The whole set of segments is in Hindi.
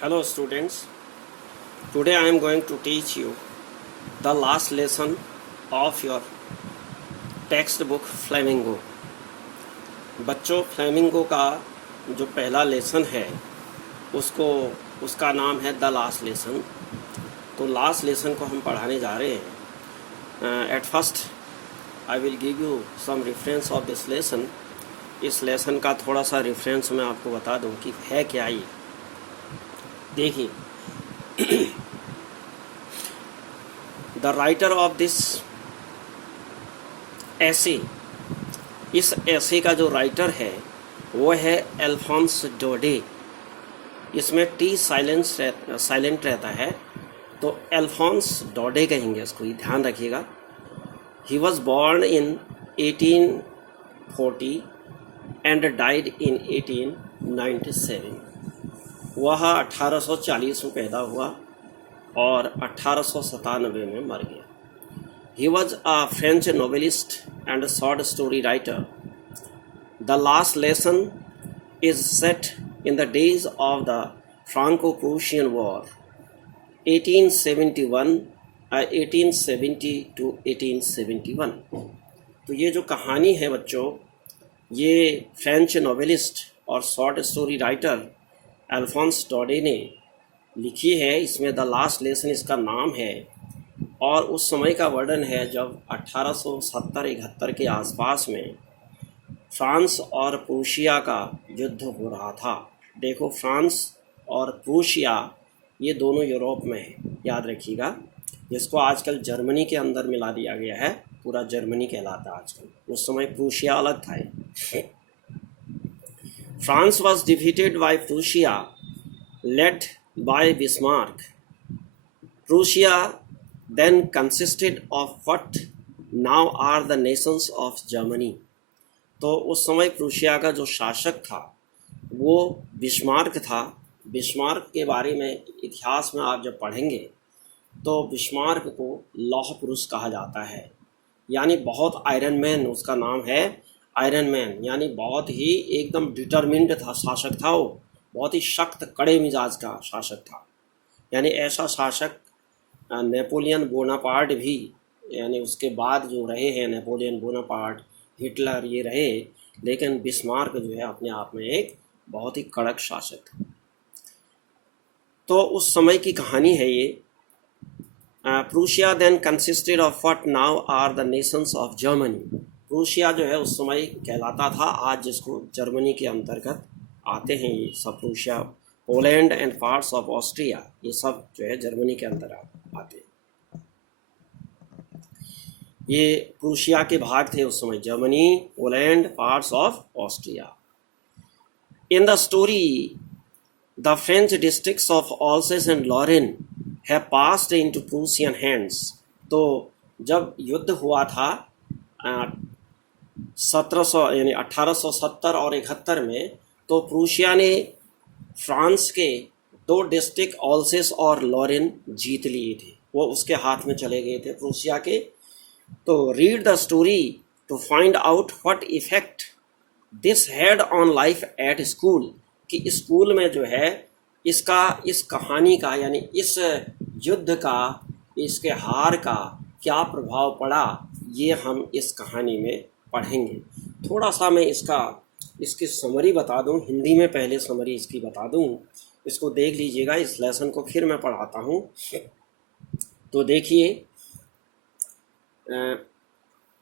Hello students, today I am going to teach you the last lesson of your textbook Flamingo. बच्चों, फ्लेमिंगो का जो पहला लेसन है उसका नाम है द लास्ट लेसन. तो लास्ट लेसन को हम पढ़ाने जा रहे हैं. At first I will give you some reference of this lesson. इस लेसन का थोड़ा सा रेफरेंस मैं आपको बता दूं कि है क्या ये. देखिए, द राइटर ऑफ दिस ऐसे, इस ऐसे का जो राइटर है वो है अल्फोंस डोडे. इसमें टी साइलेंट रहता है, तो अल्फोंस डोडे कहेंगे इसको, ये ध्यान रखिएगा. He was born in 1840 and died in 1897. वह 1840 में पैदा हुआ और 1897 में मर गया. He was a French novelist and short story writer. The last lesson is set in the days of the Franco-Prussian War, 1870 to 1871. तो ये जो कहानी है बच्चों, ये फ्रेंच नॉवेलिस्ट और शॉर्ट स्टोरी राइटर अल्फोंस डोडे ने लिखी है. इसमें द लास्ट लेसन इसका नाम है, और उस समय का वर्णन है जब 1870-71 के आसपास में फ्रांस और प्रूशिया का युद्ध हो रहा था. देखो, फ्रांस और प्रूशिया ये दोनों यूरोप में है, याद रखिएगा. जिसको आजकल जर्मनी के अंदर मिला दिया गया है, पूरा जर्मनी कहलाता है आजकल. उस समय प्रूशिया अलग था. France was defeated by Prussia, led by Bismarck. Prussia then consisted of what now are the nations of Germany. तो उस समय प्रूशिया का जो शासक था वो बिस्मार्क था. बिस्मार्क के बारे में इतिहास में आप जब पढ़ेंगे तो बिस्मार्क को लौह पुरुष कहा जाता है, यानी बहुत आयरन मैन उसका नाम है. आयरन मैन यानी बहुत ही एकदम डिटरमिन्ड था शासक था. वो बहुत ही सख्त कड़े मिजाज का शासक था. यानी ऐसा शासक नेपोलियन बोनापार्ट भी, यानी उसके बाद जो रहे हैं नेपोलियन बोनापार्ट, हिटलर, ये रहे, लेकिन बिस्मार्क जो है अपने आप में एक बहुत ही कड़क शासक था. तो उस समय की कहानी है ये. Prussia then consisted of what now are the nations of Germany. Prussia जो है उस समय कहलाता था, आज जिसको जर्मनी के अंतर्गत आते हैं ये सब. Prussia, Poland and parts of Austria, ये सब जो है जर्मनी के अंदर आते हैं. ये प्रूशिया के भाग थे उस समय, Germany, Poland, parts of Austria. In the story the French districts of Alsace and Lorraine have passed into Prussian hands. तो जब युद्ध हुआ था 1700 यानी 1870 और 71 में, तो प्रूशिया ने फ्रांस के 2 डिस्ट्रिक्ट ऑल्सेस और लॉरेन जीत लिए थे. वो उसके हाथ में चले गए थे प्रूशिया के. तो read the story to find out what effect this had on life at school. कि स्कूल में जो है इसका, इस कहानी का, यानी इस युद्ध का, इसके हार का क्या प्रभाव पड़ा, ये हम इस कहानी में पढ़ेंगे. थोड़ा सा मैं इसकी समरी बता दूं, हिंदी में पहले समरी इसकी बता दूं. इसको देख लीजिएगा. इस लेसन को फिर मैं पढ़ाता हूं. तो देखिए,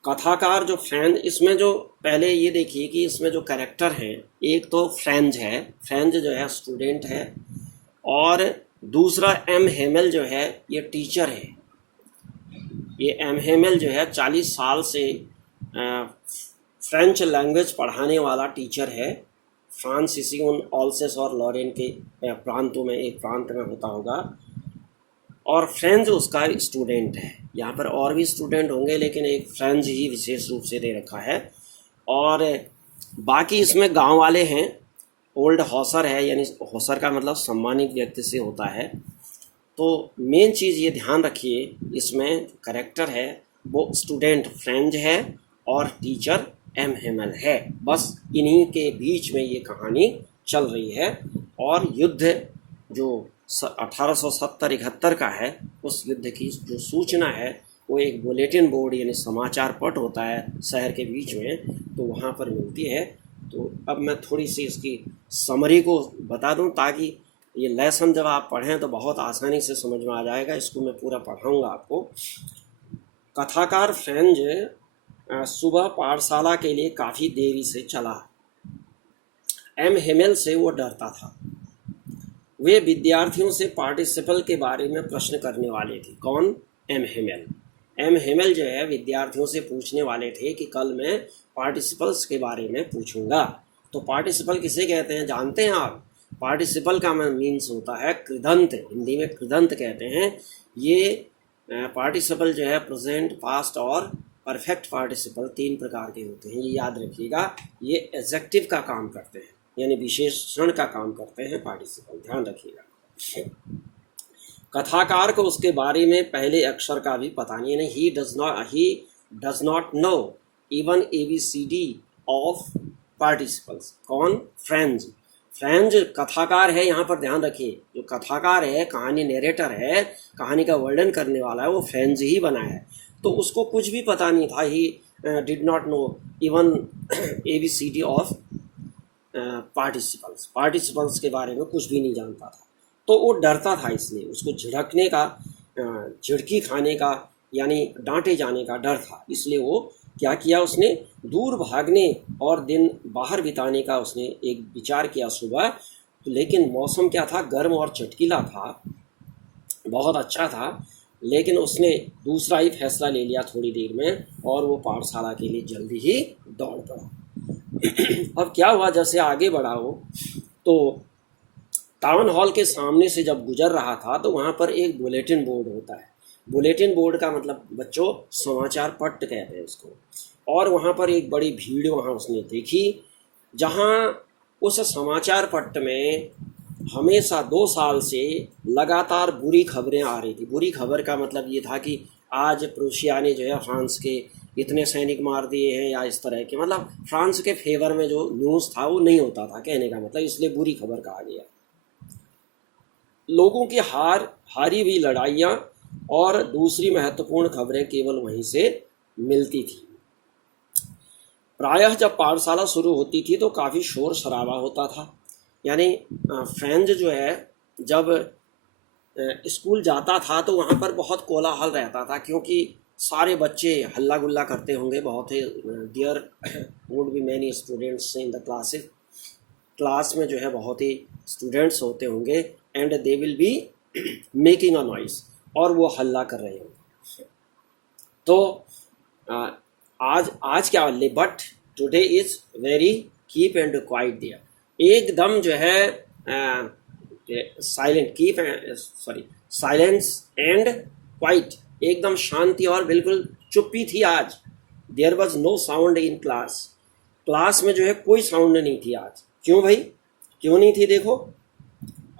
कथाकार जो फ्रेंच, इसमें जो पहले ये देखिए कि इसमें जो कैरेक्टर हैं, एक तो फ्रेंच है, फ्रेंच जो है स्टूडेंट है, और दूसरा एम हेमेल जो है ये टीचर है. ये एम हेमेल जो है 40 साल से फ्रेंच लैंग्वेज पढ़ाने वाला टीचर है. फ्रांस इसी उन ऑल्सेस और लॉरेन के प्रांतों में एक प्रांत में होता होगा, और फ्रेंच उसका स्टूडेंट है. यहाँ पर और भी स्टूडेंट होंगे, लेकिन एक फ्रेंच ही विशेष रूप से दे रखा है. और बाकी इसमें गांव वाले हैं. ओल्ड हॉसर है, यानी हॉसर का मतलब सम्मानित व्यक्ति से होता है. तो मेन चीज़ ये ध्यान रखिए, इसमें कैरेक्टर है वो स्टूडेंट फ्रेंच है और टीचर एम हेमल है. बस इन्हीं के बीच में ये कहानी चल रही है. और युद्ध जो 1870-71 का है, उस युद्ध की जो सूचना है वो एक बुलेटिन बोर्ड यानी समाचार पट होता है शहर के बीच में, तो वहाँ पर मिलती है। तो अब मैं थोड़ी सी इसकी समरी को बता दूं ताकि ये लेसन जब आप पढ़ें तो बहुत आसानी से समझ में आ जाएगा। इसको मैं पूरा पढ़ाऊँगा आपको। कथाकार फ्रेंज सुबह पाठशाला के लिए काफ़ी देरी से चला। एम हेमेल से वो डरता था। वे विद्यार्थियों से पार्टिसिपल के बारे में प्रश्न करने वाले थे। कौन? M Hamel. एम हेमेल जो है विद्यार्थियों से पूछने वाले थे कि कल मैं पार्टिसिपल्स के बारे में पूछूंगा। तो पार्टिसिपल किसे कहते हैं जानते हैं आप? पार्टिसिपल का मीन्स होता है कृदंत, हिंदी में कृदंत कहते हैं। ये पार्टिसिपल जो है प्रेजेंट, पास्ट और परफेक्ट पार्टिसिपल 3 प्रकार के होते हैं, ये याद रखिएगा। ये एडजेक्टिव का काम करते हैं यानी विशेषण का काम करते हैं पार्टिसिपल, ध्यान रखिएगा। कथाकार को उसके बारे में पहले अक्षर का भी पता नहीं है। He does not know even ABCD of participles. कौन? फ्रेंज। फ्रेंज कथाकार है, यहाँ पर ध्यान रखिए। जो कथाकार है, कहानी नरेटर है, कहानी का वर्णन करने वाला है, वो फ्रेंज ही बना है। तो उसको कुछ भी पता नहीं था। ही did not know even ABCD of participles के बारे में कुछ भी नहीं जानता था। तो वो डरता था, इसलिए उसको झिड़कने का, झिड़की खाने का यानी डांटे जाने का डर था। इसलिए वो क्या किया, उसने दूर भागने और दिन बाहर बिताने का उसने एक विचार किया सुबह। लेकिन मौसम क्या था? गर्म और चटकीला था, बहुत अच्छा था। लेकिन उसने दूसरा ही फैसला ले लिया थोड़ी देर में, और वो पाठशाला के लिए जल्दी ही दौड़ पड़ा। अब क्या हुआ, जैसे आगे बढ़ा वो, तो टाउन हॉल के सामने से जब गुजर रहा था तो वहाँ पर एक बुलेटिन बोर्ड होता है। बुलेटिन बोर्ड का मतलब बच्चों समाचार पट कहते हैं उसको। और वहाँ पर एक बड़ी भीड़ वहाँ उसने देखी, जहाँ उस समाचार पट में हमेशा 2 साल से लगातार बुरी खबरें आ रही थी। बुरी खबर का मतलब ये था कि आज प्रूशिया ने जो है फ्रांस के इतने सैनिक मार दिए हैं, या इस तरह के, मतलब फ्रांस के फेवर में जो न्यूज़ था वो नहीं होता था, कहने का मतलब, इसलिए बुरी खबर कहा गया। लोगों की हारी हुई लड़ाइयाँ और दूसरी महत्वपूर्ण खबरें केवल वहीं से मिलती थी। प्रायः जब पाठशाला शुरू होती थी तो काफ़ी शोर शराबा होता था। यानी फ्रेंज जो है जब स्कूल जाता था तो वहाँ पर बहुत कोलाहल रहता था, क्योंकि सारे बच्चे हल्ला गुल्ला करते होंगे बहुत ही। There would be many students in the classes. Class में जो है बहुत ही स्टूडेंट्स होते होंगे, and they will be making a noise, और वो हल्ला कर रहे होंगे। तो आज क्या, but today is very keep and quiet there. एकदम जो है साइलेंस एंड क्वाइट, एकदम शांति और बिल्कुल चुप्पी थी आज। There was no sound in class में जो है कोई साउंड नहीं थी आज। क्यों भाई, क्यों नहीं थी? देखो,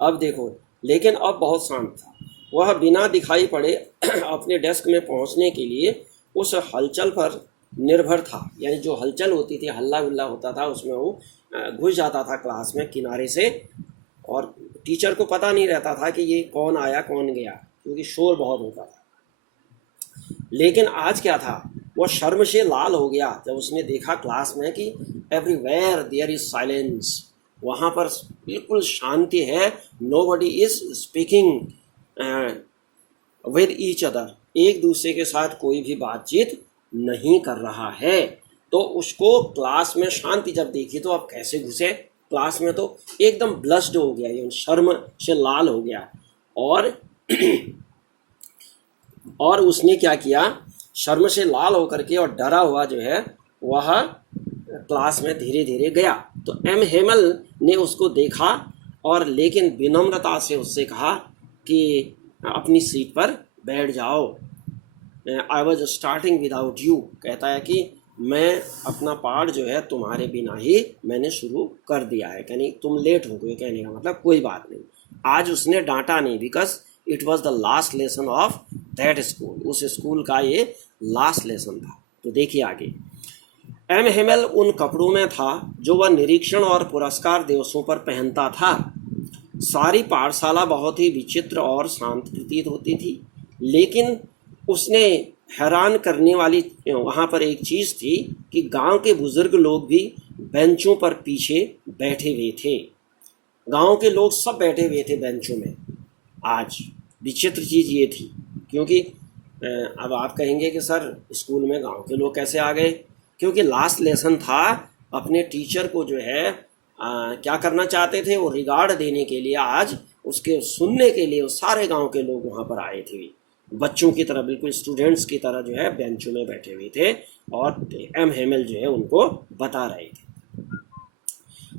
अब देखो, लेकिन अब बहुत शांत था। वह बिना दिखाई पड़े अपने डेस्क में पहुंचने के लिए उस हलचल पर निर्भर था। यानी जो हलचल होती थी, हल्ला गुल्ला होता था, उसमें वो घुस जाता था क्लास में किनारे से, और टीचर को पता नहीं रहता था कि ये कौन आया कौन गया, क्योंकि शोर बहुत होता था। लेकिन आज क्या था, वो शर्म से लाल हो गया जब उसने देखा क्लास में कि एवरीवेयर देयर इज साइलेंस। वहाँ पर बिल्कुल शांति है। Nobody is speaking with each other, एक दूसरे के साथ कोई भी बातचीत नहीं कर रहा है। तो उसको क्लास में शांति जब देखी तो अब कैसे घुसे क्लास में, तो एकदम ब्लश्ड हो गया, ये शर्म से लाल हो गया। और उसने क्या किया, शर्म से लाल होकर के और डरा हुआ जो है वह क्लास में धीरे धीरे गया। तो एम हेमल ने उसको देखा और लेकिन विनम्रता से उससे कहा कि अपनी सीट पर बैठ जाओ। I was starting without you, कहता है कि मैं अपना पाठ जो है तुम्हारे बिना ही मैंने शुरू कर दिया है, यानी तुम लेट हो गए, कहने का मतलब कोई बात नहीं। आज उसने डांटा नहीं, because it was the last lesson of that school, उस स्कूल का ये लास्ट लेसन था। तो देखिए आगे, एम हेमल उन कपड़ों में था जो वह निरीक्षण और पुरस्कार दिवसों पर पहनता था। सारी पाठशाला बहुत ही विचित्र और शांत प्रतीत होती थी, लेकिन उसने हैरान करने वाली वहाँ पर एक चीज़ थी कि गांव के बुजुर्ग लोग भी बेंचों पर पीछे बैठे हुए थे। गांव के लोग सब बैठे हुए थे बेंचों में। आज विचित्र चीज़ ये थी, क्योंकि अब आप कहेंगे कि सर स्कूल में गांव के लोग कैसे आ गए, क्योंकि लास्ट लेसन था, अपने टीचर को जो है क्या करना चाहते थे, वो रिगार्ड देने के लिए आज उसके सुनने के लिए वो सारे गांव के लोग वहाँ पर आए थे। बच्चों की तरह, बिल्कुल स्टूडेंट्स की तरह जो है बेंचों में बैठे हुए थे और एम हेमल जो है उनको बता रहे थे।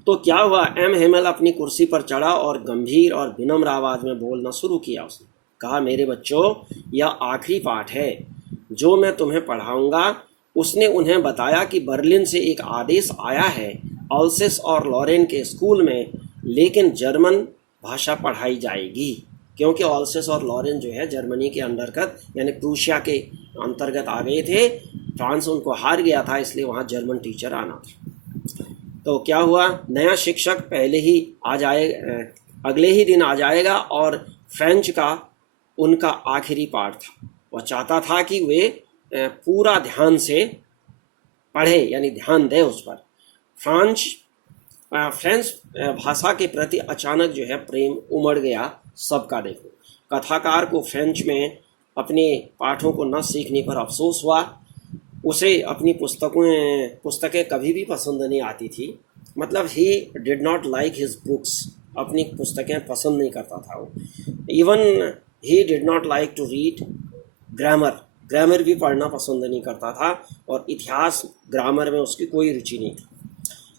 तो क्या हुआ, एम हेमल अपनी कुर्सी पर चढ़ा और गंभीर और विनम्र आवाज़ में बोलना शुरू किया। उसने कहा, मेरे बच्चों, यह आखिरी पाठ है जो मैं तुम्हें पढ़ाऊंगा। उसने उन्हें बताया कि बर्लिन से एक आदेश आया है अल्सेस और लॉरेन के स्कूल में, लेकिन जर्मन भाषा पढ़ाई जाएगी, क्योंकि अल्सेस और लॉरेन जो है जर्मनी के अंतर्गत यानी प्रूशिया के अंतर्गत आ गए थे। फ्रांस उनको हार गया था, इसलिए वहाँ जर्मन टीचर आना था। तो क्या हुआ, नया शिक्षक अगले ही दिन आ जाएगा और फ्रेंच का उनका आखिरी पाठ था। वह चाहता था कि वे पूरा ध्यान से पढ़े, यानी ध्यान दे उस पर। फ्रेंच भाषा के प्रति अचानक जो है प्रेम उमड़ गया सबका। देखो, कथाकार को फ्रेंच में अपने पाठों को न सीखने पर अफसोस हुआ। उसे अपनी पुस्तकें कभी भी पसंद नहीं आती थी, मतलब he did not like his books, अपनी पुस्तकें पसंद नहीं करता था वो। Even he did not like to read grammar भी पढ़ना पसंद नहीं करता था, और इतिहास ग्रामर में उसकी कोई रुचि नहीं थी।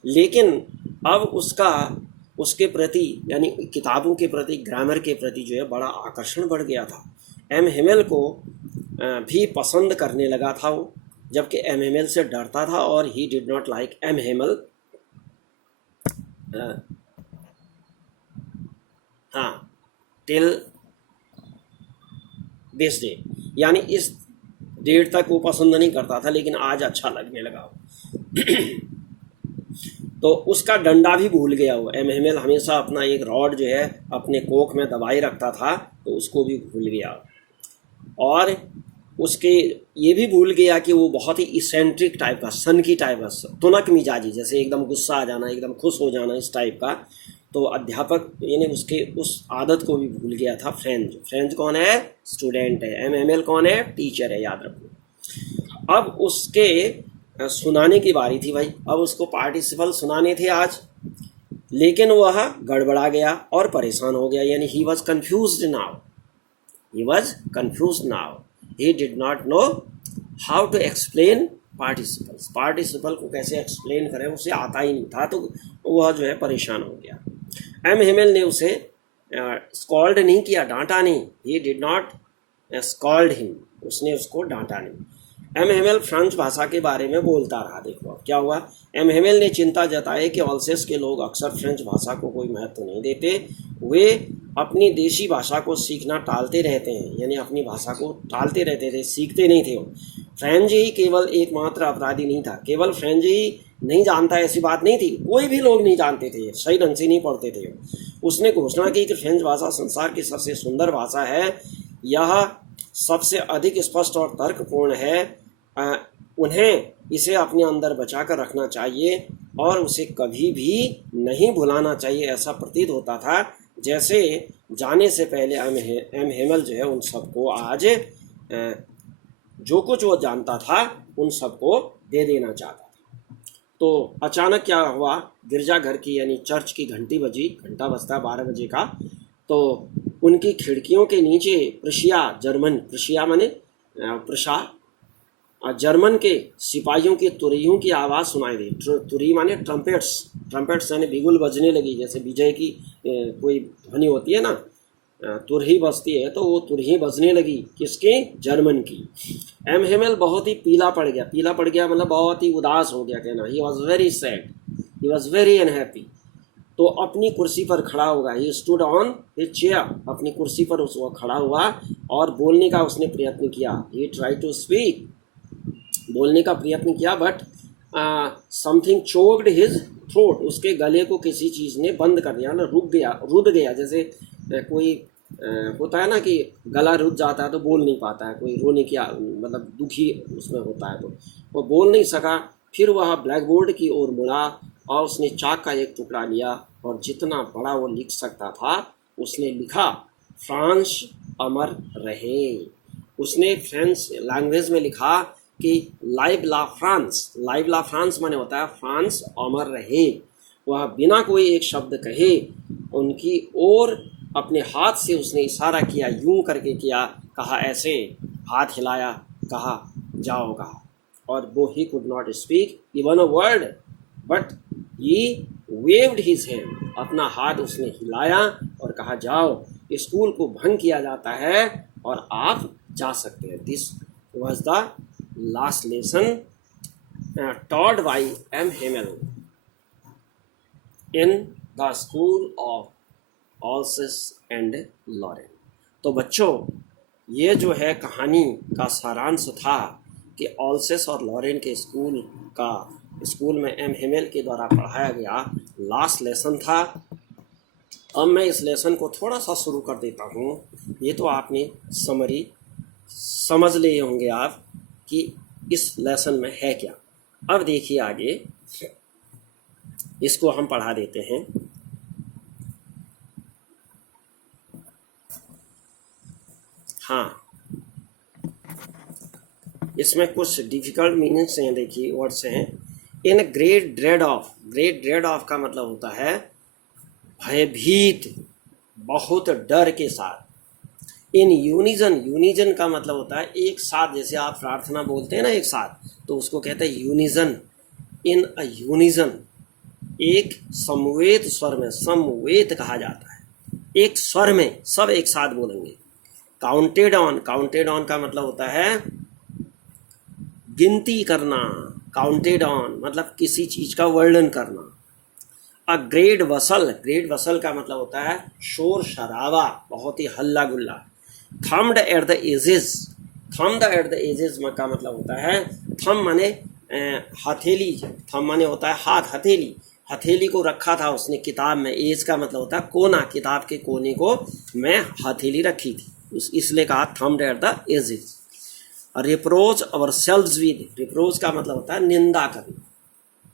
लेकिन अब उसके प्रति यानी किताबों के प्रति, ग्रामर के प्रति जो है बड़ा आकर्षण बढ़ गया था। एम हेमल को भी पसंद करने लगा था वो, जबकि एम हेमल से डरता था, और he did not like M Hamel till this day, यानी इस डेट तक वो पसंद नहीं करता था, लेकिन आज अच्छा लगने लगा। तो उसका डंडा भी भूल गया वो। एम हेमल हमेशा अपना एक रॉड जो है अपने कोख में दबाए रखता था, तो उसको भी भूल गया। और उसके ये भी भूल गया कि वो बहुत ही इसेंट्रिक टाइप का, सनकी टाइप का, तुनक मिजाजी, जैसे एकदम गुस्सा आ जाना, एकदम खुश हो जाना, इस टाइप का। तो अध्यापक यानी उसके उस आदत को भी भूल गया था। फ्रेंच कौन है? स्टूडेंट है। एम हेमल कौन है? टीचर है, याद रखो। अब उसके सुनाने की बारी थी भाई, अब उसको पार्टिसिपल सुनाने थे आज, लेकिन वह गड़बड़ा गया और परेशान हो गया, यानी he was confused now. He did not know how to explain participles. Participle को कैसे एक्सप्लेन करें, उसे आता ही नहीं था, तो वह जो है परेशान हो गया। एम हेमल ने उसे स्कॉल्ड नहीं किया, डांटा नहीं। He did not scold him. उसने उसको डांटा नहीं। एम हेमल फ्रेंच भाषा के बारे में बोलता रहा। देखो अब क्या हुआ, एम हेमल ने चिंता जताई कि अल्सेस के लोग अक्सर फ्रेंच भाषा को कोई महत्व नहीं देते। वे अपनी देशी भाषा को सीखना टालते रहते हैं, यानी अपनी भाषा को टालते रहते थे, सीखते नहीं थे वो। फ्रेंच ही केवल एकमात्र अपराधी नहीं था, केवल फ्रेंच ही नहीं जानता ऐसी बात नहीं थी, कोई भी लोग नहीं जानते थे, सही ढंग से नहीं पढ़ते थे। उसने घोषणा की कि फ्रेंच भाषा संसार की सबसे सुंदर भाषा है, यह सबसे अधिक स्पष्ट और तर्कपूर्ण है। उन्हें इसे अपने अंदर बचा कर रखना चाहिए और उसे कभी भी नहीं भुलाना चाहिए। ऐसा प्रतीत होता था जैसे जाने से पहले एम हेमल जो है उन सबको आज जो कुछ वो जानता था उन सबको दे देना चाहता था। तो अचानक क्या हुआ, गिरजाघर की यानी चर्च की घंटी बजी, घंटा बजता 12 बजे का। तो उनकी खिड़कियों के नीचे प्रशिया माने जर्मन के सिपाहियों की तुरहियों की आवाज़ सुनाई दी। तुरही माने ट्रम्पेट्स यानी बिगुल बजने लगी, जैसे विजय की कोई ध्वनि होती है ना, तुरही बजती है, तो वो तुरही बजने लगी। किसकी? जर्मन की। एम हेमल बहुत ही पीला पड़ गया मतलब बहुत ही उदास हो गया, कहना he was very sad, he was very unhappy. तो अपनी कुर्सी पर खड़ा होगा, he stood on his chair, अपनी कुर्सी पर वो खड़ा हुआ और बोलने का उसने प्रयत्न किया। ही ट्राई टू स्पीक, बोलने का प्रयत्न किया, but something choked his throat, उसके गले को किसी चीज़ ने बंद कर दिया ना, रुद गया। जैसे कोई होता है ना कि गला रुक जाता है तो बोल नहीं पाता है, कोई रोने की मतलब दुखी उसमें होता है, तो वो बोल नहीं सका। फिर वह ब्लैक बोर्ड की ओर मुड़ा और उसने चाक का एक टुकड़ा लिया और जितना बड़ा वो लिख सकता था उसने लिखा, फ्रांस अमर रहे। उसने फ्रेंच लैंग्वेज में लिखा कि लाइव ला फ्रांस। लाइव ला फ्रांस माने होता है फ्रांस अमर रहे। वह बिना कोई एक शब्द कहे उनकी ओर अपने हाथ से उसने इशारा किया, यूं करके किया, कहा ऐसे, हाथ हिलाया, कहा जाओगा। और वो he could not speak even a word but he waived his hand, अपना हाथ उसने हिलाया और कहा जाओ, स्कूल को भंग किया जाता है और आप जा सकते हैं। This was the last lesson taught by M. Hamel in the school of Alsace and Lorraine। तो बच्चों, ये जो है कहानी का सारांश था कि ऑल्सेस और लॉरेन के स्कूल में एम हेमेल के द्वारा पढ़ाया गया लास्ट लेसन था। अब मैं इस लेसन को थोड़ा सा शुरू कर देता हूँ। ये तो आपने समरी समझ लिए होंगे आप कि इस लेसन में है क्या। अब देखिए आगे, इसको हम पढ़ा देते हैं। हाँ, इसमें कुछ डिफिकल्ट मीनिंग्स हैं, देखिए वर्ड्स हैं। In great dread of, great dread of का मतलब होता है भयभीत, बहुत डर के साथ। इन यूनिजन, यूनिजन का मतलब होता है एक साथ, जैसे आप प्रार्थना बोलते हैं ना एक साथ, तो उसको कहते हैं यूनिजन। इन अ यूनिजन, एक समवेत स्वर में, समवेत कहा जाता है, एक स्वर में सब एक साथ बोलेंगे। काउंटेड ऑन, काउंटेड ऑन का मतलब होता है गिनती करना। काउंटेड ऑन मतलब किसी चीज का वर्णन करना। अ ग्रेट वसल, ग्रेट वसल का मतलब होता है शोर शराबा, बहुत ही हल्ला गुल्ला। Thumbed at the edges, thumbed at the edges का मतलब होता है, थम माने हथेली, थम माने होता है हाथ, हथेली, हथेली को रखा था उसने किताब में। एज का मतलब होता है कोना, किताब के कोने को मैं हथेली रखी थी, इसलिए कहा thumbed at the ages. Reproach ourselves with, reproach का मतलब होता है निंदा करना,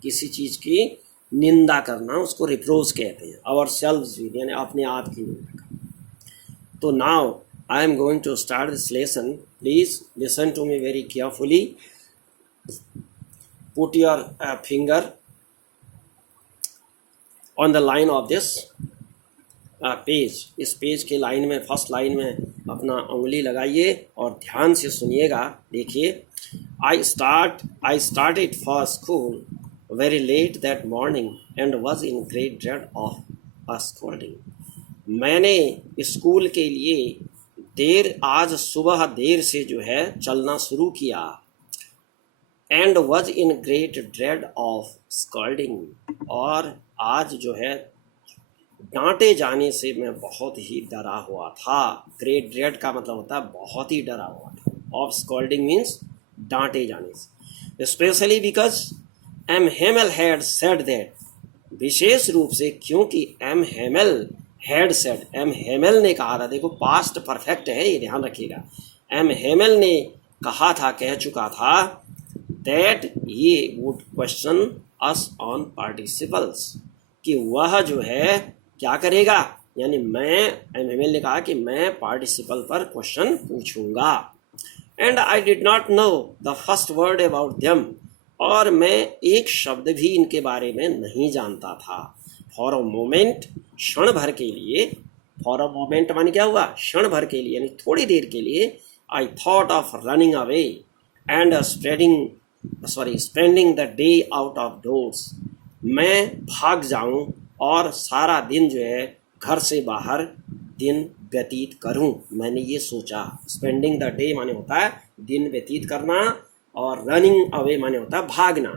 किसी चीज़ की निंदा करना, उसको रिप्रोच कहते हैं। अवर सेल्व्स विद यानी अपने आप की निंदा करना। तो now I am going to start this lesson, please listen to me very carefully. Put your finger on the line of this page, इस पेज के लाइन में, फर्स्ट लाइन में अपना उंगली लगाइए और ध्यान से सुनिएगा। देखिए, I started for school very late that morning and was in great dread of a scolding। मैंने स्कूल के लिए आज सुबह देर से जो है चलना शुरू किया। and was in great dread of scolding, और आज जो है डांटे जाने से मैं बहुत ही डरा हुआ था। ग्रेट ड्रेड का मतलब होता है बहुत ही डरा हुआ था। ऑफ स्कॉल्डिंग मीन्स डांटे जाने से। Specially because M Hamel had said that, विशेष रूप से क्योंकि M Hamel had said, M Hamel ने कहा था। देखो पास्ट परफेक्ट है, ये ध्यान रखिएगा। एम हेमल ने कहा था, कह चुका था, दैट ये would question us on participles, कि वह जो है क्या करेगा, यानी मैं, एम हेमल ने कहा कि मैं पार्टिसिपल पर क्वेश्चन पूछूंगा। And I did not know the first word about them, और मैं एक शब्द भी इनके बारे में नहीं जानता था। फॉर अ मोमेंट, क्षण भर के लिए, फॉर अ मोमेंट माने क्या हुआ, क्षण भर के लिए यानी थोड़ी देर के लिए। I thought of running away and spending the day out of doors, मैं भाग जाऊं और सारा दिन जो है घर से बाहर दिन व्यतीत करूं, मैंने ये सोचा। स्पेंडिंग द डे माने होता है दिन व्यतीत करना, और रनिंग अवे माने होता है भागना।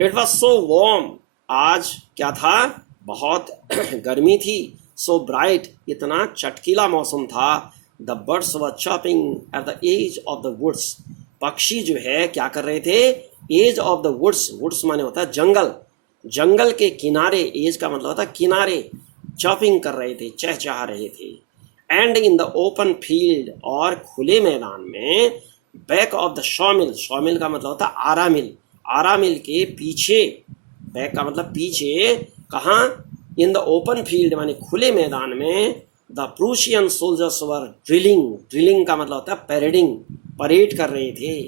इट वॉज सो वार्म, आज क्या था, बहुत गर्मी थी। सो ब्राइट, इतना चटकीला मौसम था। The birds were chirping at the edge of the woods, पक्षी जो है क्या कर रहे थे, edge of the woods, woods माने होता है जंगल, जंगल के किनारे, एज का मतलब होता है किनारे, चॉपिंग कर रहे थे, चहचहा रहे थे। And in the open field, और खुले मैदान में, बैक ऑफ द शॉमिल, शॉमिल का मतलब होता है आरा मिल, आरा मिल के पीछे, बैक का मतलब पीछे, कहाँ, इन द ओपन फील्ड माने खुले मैदान में, the Prussian soldiers were drilling, drilling का मतलब होता है परेडिंग, परेड कर रहे थे,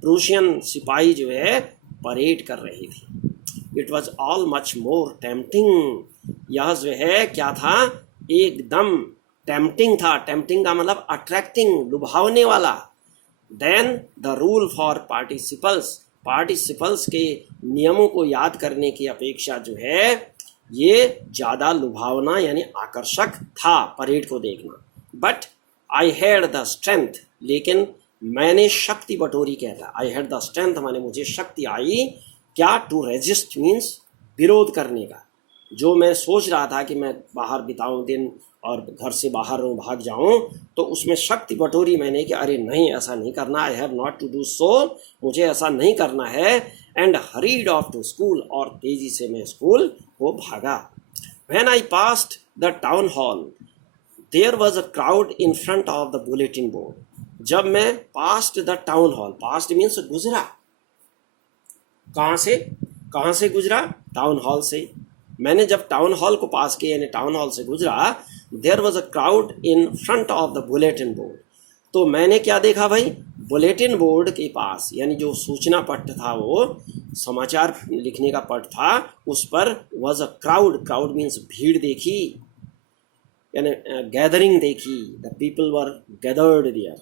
प्रूशियन सिपाही जो है परेड कर रहे थे। It was all much more tempting, यह जो है क्या था, एकदम टेम्पटिंग था, टेम्पटिंग का मतलब अट्रैक्टिंग, लुभावने वाला, then the rule for participles, participles के नियमों को याद करने की अपेक्षा जो है ये ज़्यादा लुभावना यानी आकर्षक था परेड को देखना। But I had the strength, लेकिन मैंने शक्ति बटोरी, कहता आई हैड द स्ट्रेंथ माने मुझे शक्ति आई, क्या, टू रेजिस्ट मीन्स विरोध करने का। जो मैं सोच रहा था कि मैं बाहर बिताऊं दिन और घर से बाहर रहूं, भाग जाऊं, तो उसमें शक्ति बटोरी मैंने कि अरे नहीं, ऐसा नहीं करना, I have not to do so, मुझे ऐसा नहीं करना है। And hurried off to school, और तेजी से मैं स्कूल को भागा। When I passed the town hall there was a crowd in front of the bulletin board. जब मैं passed the town hall, past means गुजरा, कहाँ से गुजरा, टाउन हॉल से। मैंने जब टाउन हॉल को पास किया यानी टाउन हॉल से गुजरा, there was a crowd in front of the bulletin board, तो मैंने क्या देखा भाई, बुलेटिन बोर्ड के पास, यानी जो सूचना पट था, वो समाचार लिखने का पट था, उस पर was a crowd, crowd means भीड़ देखी, यानी गैदरिंग देखी, the people were gathered there,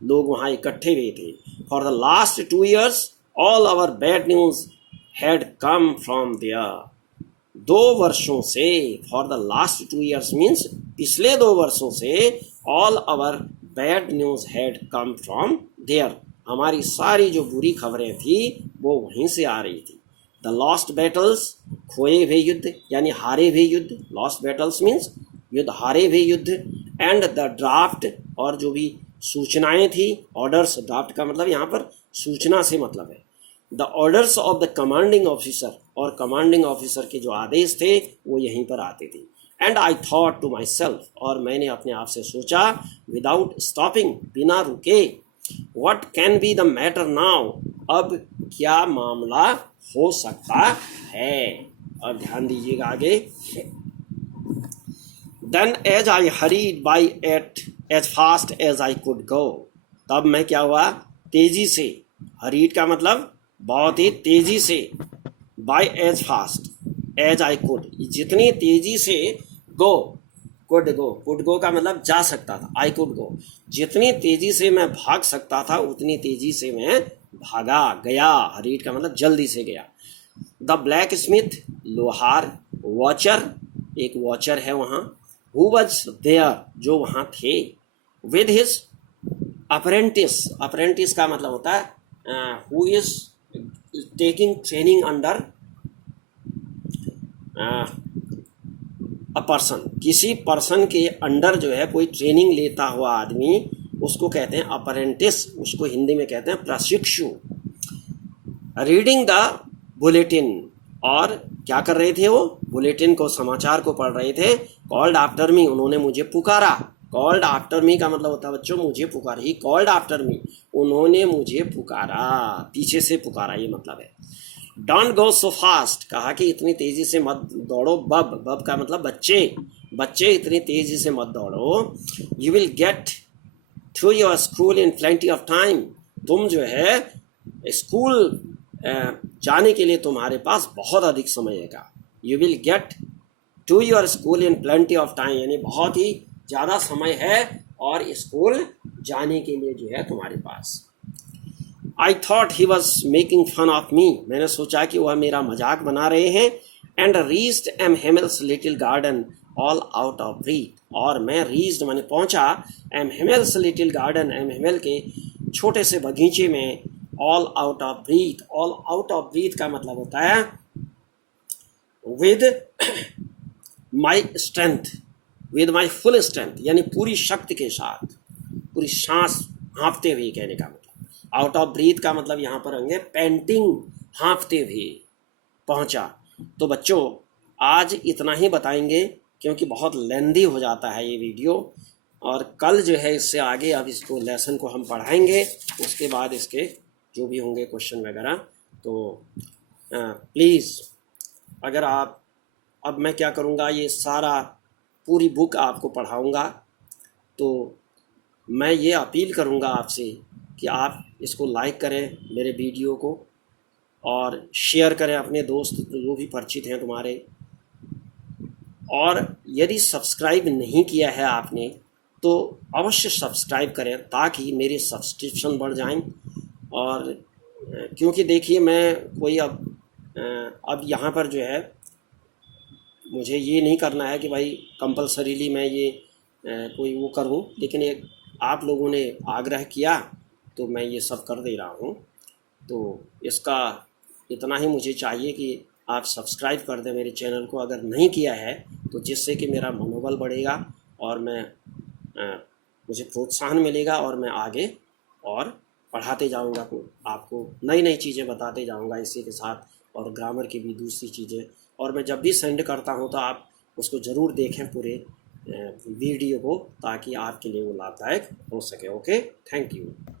लोग वहाँ इकट्ठे हुए थे। For the last 2 years all our bad news had come from there, 2 वर्षों से, for the last 2 years means पिछले 2 वर्षों से, all our bad news had come from there, हमारी सारी जो बुरी खबरें थी वो वहीं से आ रही थी। द लॉस्ट बैटल्स, खोए हुए युद्ध यानी हारे हुए युद्ध, लॉस्ट बैटल्स मीन्स युद्ध, हारे हुए युद्ध। एंड द ड्राफ्ट, और जो भी सूचनाएं थी, ऑर्डर्स, ड्राफ्ट का मतलब यहाँ पर सूचना से मतलब है, the orders of the commanding officer, और कमांडिंग ऑफिसर के जो आदेश थे वो यहीं पर आते थे। And I thought to myself, और मैंने अपने आप से सोचा, विदाउट स्टॉपिंग, बिना रुके, what can be the matter now, अब क्या मामला हो सकता है। अब ध्यान दीजिएगा आगे। Then as I hurried by at as fast as I could go, तब मैं क्या हुआ, तेजी से, हरीड का मतलब बहुत ही तेजी से, by as fast as I could, जितनी तेजी से, गो, कुड गो का मतलब जा सकता था, आई कुड गो, जितनी तेजी से मैं भाग सकता था उतनी तेजी से मैं भागा, गया, हरीड का मतलब जल्दी से गया। द ब्लैक स्मिथ, लोहार, वॉचर, एक वॉचर है वहाँ, हु वॉज देयर, जो वहाँ थे, विद हिज अप्रेंटिस, अप्रेंटिस का मतलब होता है who is taking training under a person, किसी पर्सन के अंडर जो है कोई ट्रेनिंग लेता हुआ आदमी, उसको कहते हैं अप्रेंटिस, उसको हिंदी में कहते हैं प्रशिक्षु। रीडिंग द बुलेटिन, और क्या कर रहे थे वो, बुलेटिन को, समाचार को पढ़ रहे थे। कॉल्ड आफ्टर मी, उन्होंने मुझे पुकारा, कॉल्ड आफ्टर मी का मतलब होता है बच्चों मुझे पुकारा, ही कॉल्ड आफ्टर मी, उन्होंने मुझे पुकारा, पीछे से पुकारा, ये मतलब है। डोंट गो सो फास्ट, कहा कि इतनी तेजी से मत दौड़ो, बब का मतलब बच्चे, बच्चे इतनी तेजी से मत दौड़ो। You will get through your school in plenty of time, तुम जो है स्कूल जाने के लिए तुम्हारे पास बहुत अधिक समय है। You will get to your school in plenty of time, यानी बहुत ही ज़्यादा समय है और स्कूल जाने के लिए जो है तुम्हारे पास। I thought he was making fun of me, मैंने सोचा कि वह मेरा मजाक बना रहे हैं। And reached M Hamel's little garden all out of breath, और मैं रीच्ड मैंने पहुंचा M Hamel's little garden, M Hamel के छोटे से बगीचे में, all out of breath, all out of breath का मतलब होता है with my strength, with my full strength, यानी पूरी शक्ति के साथ, पूरी सांस हाँफते हुए कहने का मतलब। आउट ऑफ ब्रीथ का मतलब यहाँ पर होंगे पैंटिंग, हाँफते हुए पहुँचा। तो बच्चों आज इतना ही बताएंगे क्योंकि बहुत लेंदी हो जाता है ये वीडियो, और कल जो है इससे आगे अब इसको लेसन को हम पढ़ाएंगे, उसके बाद इसके जो भी होंगे क्वेश्चन वगैरह। तो प्लीज़ अगर आप, अब मैं क्या करूँगा, ये सारा पूरी बुक आपको पढ़ाऊँगा, तो मैं ये अपील करूँगा आपसे कि आप इसको लाइक करें मेरे वीडियो को, और शेयर करें अपने दोस्त जो भी परिचित हैं तुम्हारे, और यदि सब्सक्राइब नहीं किया है आपने तो अवश्य सब्सक्राइब करें ताकि मेरे सब्सक्रिप्शन बढ़ जाएं। और क्योंकि देखिए मैं कोई अब यहाँ पर जो है मुझे ये नहीं करना है कि भाई कंपलसरीली मैं ये कोई वो करूँ, लेकिन एक आप लोगों ने आग्रह किया तो मैं ये सब कर दे रहा हूँ। तो इसका इतना ही मुझे चाहिए कि आप सब्सक्राइब कर दें मेरे चैनल को अगर नहीं किया है, तो जिससे कि मेरा मनोबल बढ़ेगा और मैं मुझे प्रोत्साहन मिलेगा और मैं आगे और पढ़ाते जाऊंगा, आपको नई नई चीज़ें बताते जाऊंगा इसी के साथ, और ग्रामर की भी दूसरी चीज़ें। और मैं जब भी सेंड करता हूं तो आप उसको ज़रूर देखें पूरे वीडियो को, ताकि आपके लिए वो लाभदायक हो सके। Okay, thank you.